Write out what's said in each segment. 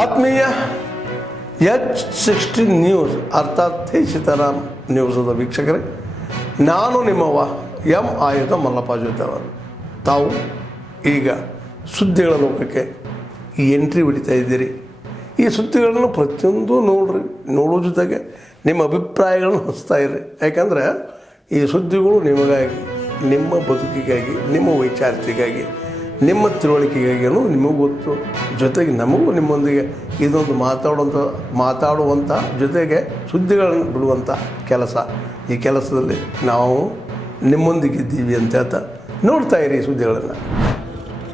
ಆತ್ಮೀಯ H16 news ಅರ್ಥಾತ್ ಸೀತಾರಾಮ್ ನ್ಯೂಸದ ವೀಕ್ಷಕರೇ, ನಾನು ನಿಮ್ಮವ ಎಂ ಆಯುಧ ಮಲ್ಲಪ್ಪ ಜೊತೆವರು. ತಾವು ಈಗ ಸುದ್ದಿಗಳ ಲೋಕಕ್ಕೆ ಎಂಟ್ರಿ ಹೊಡಿತಾ ಇದ್ದೀರಿ. ಈ ಸುದ್ದಿಗಳನ್ನು ಪ್ರತಿಯೊಂದು ನೋಡೋ ಜೊತೆಗೆ ನಿಮ್ಮ ಅಭಿಪ್ರಾಯಗಳನ್ನು ಹಂಚ್ತಾ ಇರ್ರಿ. ಯಾಕಂದರೆ ಈ ಸುದ್ದಿಗಳು ನಿಮಗಾಗಿ, ನಿಮ್ಮ ಬದುಕಿಗಾಗಿ, ನಿಮ್ಮ ವೈಚಾರಿಕೆಗಾಗಿ, ನಿಮ್ಮ ತಿಳುವಳಿಕೆಗಾಗಿ ಅನ್ನೋದು ನಿಮಗೂ ಗೊತ್ತು. ಜೊತೆಗೆ ನಮಗೂ ನಿಮ್ಮೊಂದಿಗೆ ಇದೊಂದು ಮಾತಾಡುವಂಥ ಜೊತೆಗೆ ಸುದ್ದಿಗಳನ್ನು ಬಿಡುವಂಥ ಕೆಲಸ. ಈ ಕೆಲಸದಲ್ಲಿ ನಾವು ನಿಮ್ಮೊಂದಿಗಿದ್ದೀವಿ ಅಂತ ಹೇಳ್ತಾ ನೋಡ್ತಾ ಇರಿ ಸುದ್ದಿಗಳನ್ನು.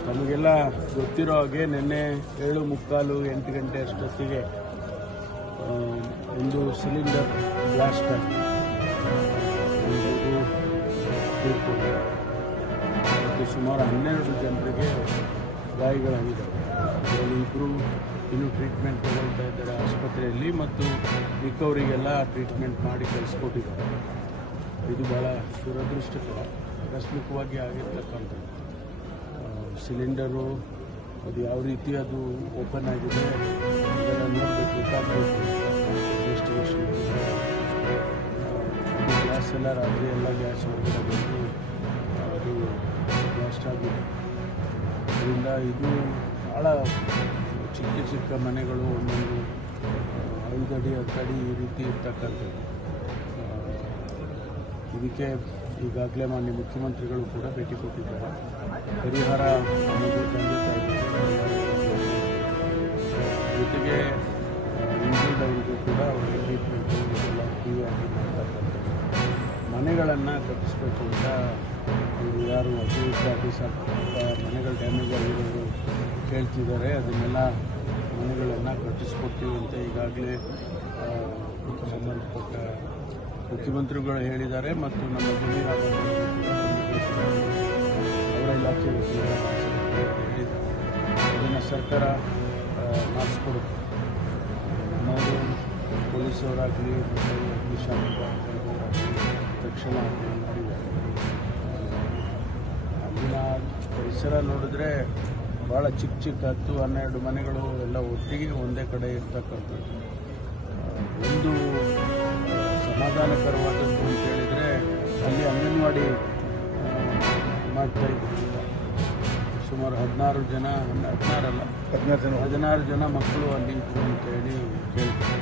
ನಮಗೆಲ್ಲ ಗೊತ್ತಿರೋ ಹಾಗೆ ನಿನ್ನೆ 7:45, 8 ಗಂಟೆ ಅಷ್ಟೊತ್ತಿಗೆ ಒಂದು ಸಿಲಿಂಡರ್ ಬ್ಲಾಸ್ಟ್ ಆಗಿ ಮತ್ತು ಸುಮಾರು 12 ಜನರಿಗೆ ಗಾಯಗಳಾಗಿದ್ದಾವೆ. ಅದರಲ್ಲಿ ಇಬ್ಬರು ಇನ್ನೂ ಟ್ರೀಟ್ಮೆಂಟ್ ತಗೊಳ್ತಾ ಇದ್ದಾರೆ ಆಸ್ಪತ್ರೆಯಲ್ಲಿ, ಮತ್ತು ರಿಕವರಿಗೆಲ್ಲ ಟ್ರೀಟ್ಮೆಂಟ್ ಮಾಡಿ ಕಳಿಸ್ಕೊಟ್ಟಿದ್ದಾರೆ. ಇದು ಭಾಳ ದುರದೃಷ್ಟಕರ, ಆಕಸ್ಮಿಕವಾಗಿ ಆಗಿರ್ತಕ್ಕಂಥದ್ದು. ಸಿಲಿಂಡರು ಅದು ಯಾವ ರೀತಿ ಅದು ಓಪನ್ ಆಗಿದೆ ಅದೆಲ್ಲ ನೋಡಬೇಕು, ಗೊತ್ತಾಗಬೇಕು. ಇನ್ವೆಸ್ಟಿಗೇಷನ್ ಗ್ಯಾಸ್ ಎಲ್ಲ ರಾತ್ರಿ ಎಲ್ಲ ಗ್ಯಾಸ್ ಹೊರಗಡೆ ಬಂದು ಅದು ಬ್ಲಾಸ್ಟ್ ಆಗಿದೆ. ಅದರಿಂದ ಇದು ಭಾಳ ಚಿಕ್ಕ ಚಿಕ್ಕ ಮನೆಗಳು, ಒಂದೊಂದು 5 ಅಡಿ 10 ಅಡಿ ಈ ರೀತಿ ಇರ್ತಕ್ಕಂಥದ್ದು. ಇದಕ್ಕೆ ಈಗಾಗಲೇ ಮಾನ್ಯ ಮುಖ್ಯಮಂತ್ರಿಗಳು ಕೂಡ ಭೇಟಿ ಕೊಟ್ಟಿದ್ದಾರೆ. ಪರಿಹಾರ ಅನ್ನೋದು ತಂದುತ್ತಾ ಇದ್ದಾರೆ. ಜೊತೆಗೆ ಇಂಜೂರ್ಡ್ ಅವರಿಗೂ ಕೂಡ ಅವರಿಗೆ ಟ್ರೀಟ್ಮೆಂಟು ಇದೆಲ್ಲ ಫ್ರೀಯಾಗಿ ಮಾಡ್ತಕ್ಕಂಥದ್ದು. ಮನೆಗಳನ್ನು ಕಟ್ಟಿಸ್ಬೇಕು ಅಂತ ಅವರು ಯಾರು ಅಭಿವೃದ್ಧಿ ಆಫೀಸರ್ ಮನೆಗಳು ಡ್ಯಾಮೇಜ್ ಆಗಿರೋರು ಕೇಳ್ತಿದ್ದಾರೆ. ಅದನ್ನೆಲ್ಲ ಮನೆಗಳನ್ನು ಕಟ್ಟಿಸ್ಕೊಡ್ತೀವಿ ಅಂತ ಈಗಾಗಲೇ ಸಂಬಂಧಪಟ್ಟ ಮುಖ್ಯಮಂತ್ರಿಗಳು ಹೇಳಿದ್ದಾರೆ. ಮತ್ತು ನಮ್ಮ ಜಮೀರ್ ಅವರ ಇಲಾಖೆ ಹೇಳಿದ್ದಾರೆ. ಅದನ್ನು ಸರ್ಕಾರ ಮಾಡಿಸ್ಕೊಡುತ್ತೆ. ನಮ್ಮದು ಪೊಲೀಸವರಾಗಲಿ ಮತ್ತು ಅಗ್ನಿಶಾಮಕ ತಕ್ಷಣ ಮಾಡಿದ್ದಾರೆ. ಅಲ್ಲಿನ ಪರಿಸರ ನೋಡಿದ್ರೆ ಭಾಳ ಚಿಕ್ಕ 10-12 ಮನೆಗಳು ಎಲ್ಲ ಒಟ್ಟಿಗೆ ಒಂದೇ ಕಡೆ ಇರ್ತಕ್ಕಂಥದ್ದು. ಒಂದು ಸಮಾಧಾನಕರವಾದದ್ದು ಅಂತ ಹೇಳಿದರೆ ಅಲ್ಲಿ ಅಂಗನವಾಡಿ ಮಾಡ್ತಾಯಿದ್ರು. ಸುಮಾರು 16 ಜನ ಮಕ್ಕಳು ಅಲ್ಲಿ ಇದ್ರು ಅಂತೇಳಿ ಕೇಳ್ತಾರೆ.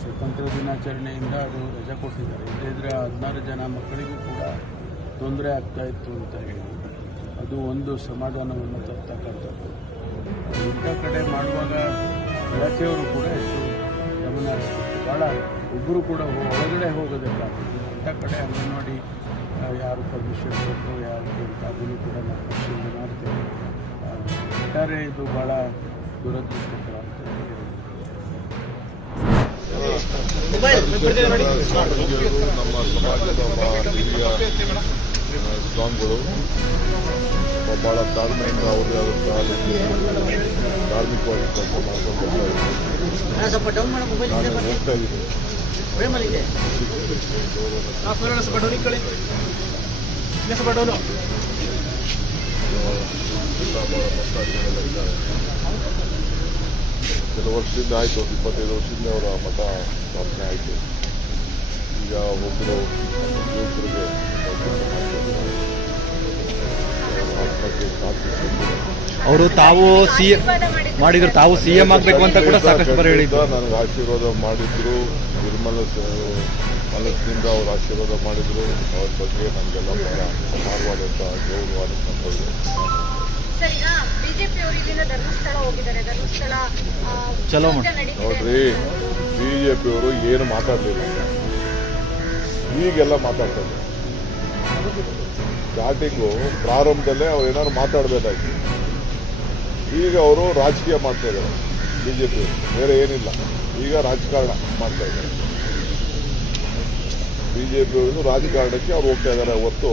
ಸ್ವತಂತ್ರ ದಿನಾಚರಣೆಯಿಂದ ಅದು ರಜೆ ಕೊಟ್ಟಿದ್ದಾರೆ. ಇಲ್ಲದಿದ್ದರೆ 16 ಜನ ಮಕ್ಕಳಿಗೂ ಕೂಡ ತೊಂದರೆ ಆಗ್ತಾಯಿತ್ತು ಅಂತ ಹೇಳಿ ಅದು ಒಂದು ಸಮಾಧಾನವನ್ನು ತರ್ತಕ್ಕಂಥದ್ದು. ಇಂಥ ಕಡೆ ಮಾಡುವಾಗ ಇಲಾಖೆಯವರು ಕೂಡ ಹೆಚ್ಚು ಗಮನ ಹರಿಸಬೇಕು. ಭಾಳ ಒಬ್ಬರು ಕೂಡ ಒಳಗಡೆ ಹೋಗೋದಿಲ್ಲ. ಇಂಥ ಕಡೆ ಅಂಗನವಾಡಿ ಯಾರು ಪರ್ಮಿಷನ್ ಕೊಟ್ಟರು ಯಾರಿಗೆ ಅಂತ ಅದನ್ನು ಕೂಡ ನಾವು ಪರಿಶೀಲನೆ ಮಾಡ್ತೇವೆ. ಒಟ್ಟಾರೆ ಇದು ಭಾಳ ದುರದೃಷ್ಟಕರ ಅಂತ ಹೇಳಿ ನಮ್ಮ ಸಮಾಜದ ಹಿರಿಯ ಸ್ವಾಮಿಗಳು ಭಾಳ ತಾಳ್ಮೆಯಿಂದ ಅವರೇ ಧಾರ್ಮಿಕವಾಗಿ ಕೆಲಸ ಮಾಡ್ಕೊಂಡು ಹೋಗ್ತಾ ಇದ್ದೀನಿ. ಕೆಲವು ವರ್ಷದಿಂದ ಆಯಿತು, 25 ವರ್ಷದಿಂದ ಅವರ ಮಠ ಸ್ಥಾಪನೆ ಆಯಿತು. ಈಗ ಒಬ್ಬರು ಯುವಕರಿಗೆ ಅವರು ತಾವು ಮಾಡಿದ್ರು, ತಾವು CM ಆಗಬೇಕು ಅಂತ ಕೂಡ ಸಾಕಷ್ಟು ಬರ ಹೇಳಿದ್ರು. ನನಗೆ ಆಶೀರ್ವಾದ ಮಾಡಿದ್ರು, ನಿರ್ಮಲ ಮನಸ್ಸಿನಿಂದ ಅವ್ರು ಆಶೀರ್ವಾದ ಮಾಡಿದ್ರು. ಅವ್ರ ಬಗ್ಗೆ ನಮಗೆಲ್ಲ ಬಹಳ ಅಪಾರವಾದಂಥ ಗೌರವಾದಂಥದ್ದು. ನೋಡ್ರಿ, BJPಯವರು ಏನು ಮಾತಾಡಲಿಲ್ಲ, ಈಗೆಲ್ಲ ಮಾತಾಡ್ತಾ ಇದ್ದಾರೆ. ಸ್ಟಾರ್ಟಿಂಗು ಪ್ರಾರಂಭದಲ್ಲೇ ಅವ್ರು ಏನಾದ್ರು ಮಾತಾಡಬೇಕಾಗಿ, ಈಗ ಅವರು ರಾಜಕೀಯ ಮಾಡ್ತಾ ಇದ್ದಾರೆ. BJP ಬೇರೆ ಏನಿಲ್ಲ, ಈಗ ರಾಜಕಾರಣ ಮಾಡ್ತಾ ಇದ್ದಾರೆ. BJPಯವರು ರಾಜಕಾರಣಕ್ಕೆ ಅವ್ರು ಹೋಗ್ತಾ ಇದ್ದಾರೆ ಹೊತ್ತು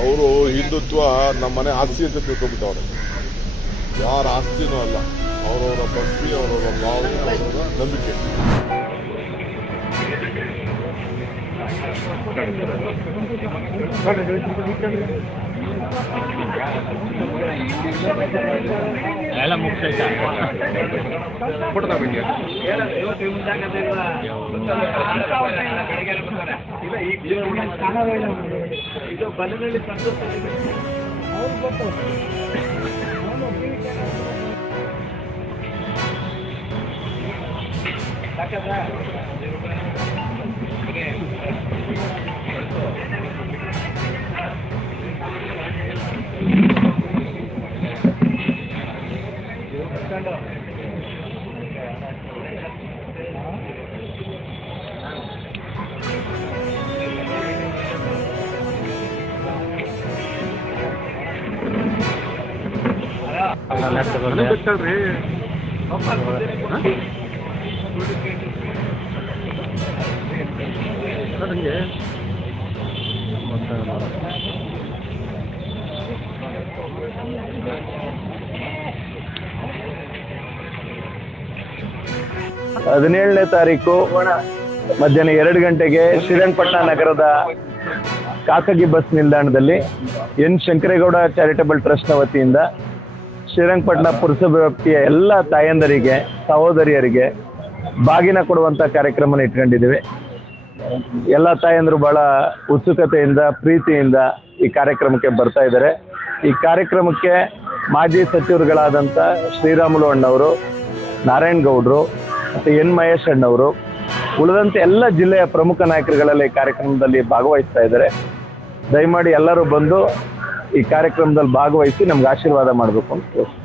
ಅವರು ಹಿಂದುತ್ವ ನಮ್ಮ ಮನೆ ಆಸ್ತಿ ಅಂತ ತಿಳ್ಕೊಂಡ್ಬಿಟ್ಟವ್ರೆ. ಯಾರ ಆಸ್ತಿನೂ ಅಲ್ಲ, ಅವರವರ ಭಕ್ತಿ, ಅವರವರ ಭಾವನೆ, ಅವರವರ ನಂಬಿಕೆ. ಎಲ್ಲ ಮುಗಿಸೈತಾ ಹದಿನೇಳನೇ ತಾರೀಕು ಮಧ್ಯಾಹ್ನ 2 ಗಂಟೆಗೆ ಶ್ರೀರಂಗಪಟ್ಟಣ ನಗರದ ಖಾಸಗಿ ಬಸ್ ನಿಲ್ದಾಣದಲ್ಲಿ ಎನ್ ಶಂಕರೇಗೌಡ ಚಾರಿಟಬಲ್ ಟ್ರಸ್ಟ್ನ ವತಿಯಿಂದ ಶ್ರೀರಂಗಪಟ್ಟಣ ಪುರಸಭೆ ವ್ಯಾಪ್ತಿಯ ಎಲ್ಲ ತಾಯಂದರಿಗೆ ಸಹೋದರಿಯರಿಗೆ ಬಾಗಿನ ಕೊಡುವಂಥ ಕಾರ್ಯಕ್ರಮನ ಇಟ್ಕೊಂಡಿದ್ದೀವಿ. ಎಲ್ಲ ತಾಯಂದರು ಭಾಳ ಉತ್ಸುಕತೆಯಿಂದ ಪ್ರೀತಿಯಿಂದ ಈ ಕಾರ್ಯಕ್ರಮಕ್ಕೆ ಬರ್ತಾ ಇದ್ದಾರೆ. ಈ ಕಾರ್ಯಕ್ರಮಕ್ಕೆ ಮಾಜಿ ಸಚಿವರುಗಳಾದಂಥ ಶ್ರೀರಾಮುಲು ಅಣ್ಣವರು, ನಾರಾಯಣ್ ಗೌಡರು ಮತ್ತು ಎನ್ ಮಹೇಶ್ ಅಣ್ಣವರು, ಉಳಿದಂತೆ ಎಲ್ಲ ಜಿಲ್ಲೆಯ ಪ್ರಮುಖ ನಾಯಕರುಗಳೆಲ್ಲ ಈ ಕಾರ್ಯಕ್ರಮದಲ್ಲಿ ಭಾಗವಹಿಸ್ತಾ ಇದ್ದಾರೆ. ದಯಮಾಡಿ ಎಲ್ಲರೂ ಬಂದು ಈ ಕಾರ್ಯಕ್ರಮದಲ್ಲಿ ಭಾಗವಹಿಸಿ ನಮ್ಗೆ ಆಶೀರ್ವಾದ ಮಾಡಬೇಕು ಅಂತ ಕೇಳ್ತೀನಿ.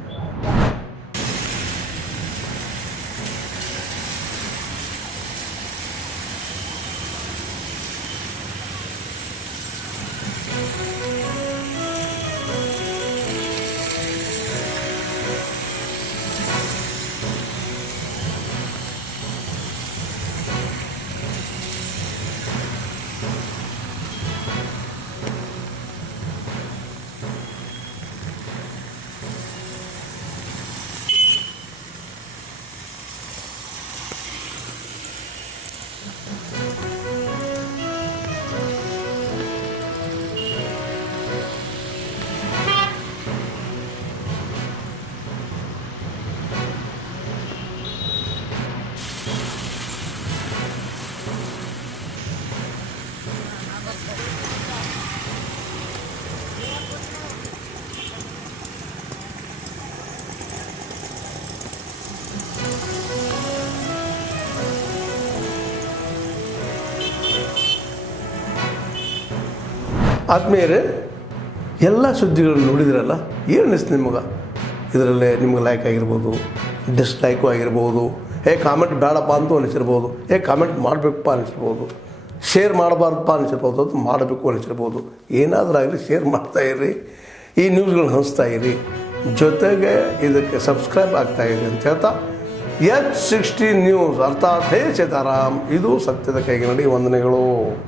ಆತ್ಮೀಯರೇ, ಎಲ್ಲ ಸುದ್ದಿಗಳನ್ನು ನೋಡಿದ್ರಲ್ಲ, ಏನು ಅನಿಸ್ತು ನಿಮಗೆ? ಇದರಲ್ಲೇ ನಿಮ್ಗೆ ಲೈಕ್ ಆಗಿರ್ಬೋದು, ಡಿಸ್ಲೈಕು ಆಗಿರ್ಬೋದು, ಕಾಮೆಂಟ್ ಬೇಡಪ್ಪ ಅಂತೂ ಅನಿಸಿರ್ಬೋದು, ಕಾಮೆಂಟ್ ಮಾಡಬೇಕಪ್ಪ ಅನಿಸಿರ್ಬೋದು, ಶೇರ್ ಮಾಡಬಾರ್ದಪ್ಪ ಅನಿಸಿರ್ಬೋದು, ಅದು ಮಾಡಬೇಕು ಅನಿಸಿರ್ಬೋದು. ಏನಾದರೂ ಆಗಲಿ ಶೇರ್ ಮಾಡ್ತಾಯಿರಿ, ಈ ನ್ಯೂಸ್ಗಳನ್ನ ಹಂಚ್ತಾ ಇರಿ, ಜೊತೆಗೆ ಇದಕ್ಕೆ ಸಬ್ಸ್ಕ್ರೈಬ್ ಆಗ್ತಾಯಿರಿ ಅಂತ ಹೇಳ್ತಾ H16 ನ್ಯೂಸ್ ಅರ್ಥಾತ್ ಹೇ ಸೀತಾರಾಮ್, ಇದು ಸತ್ಯದ ಕೈಗೆ ನಡಿ. ವಂದನೆಗಳು.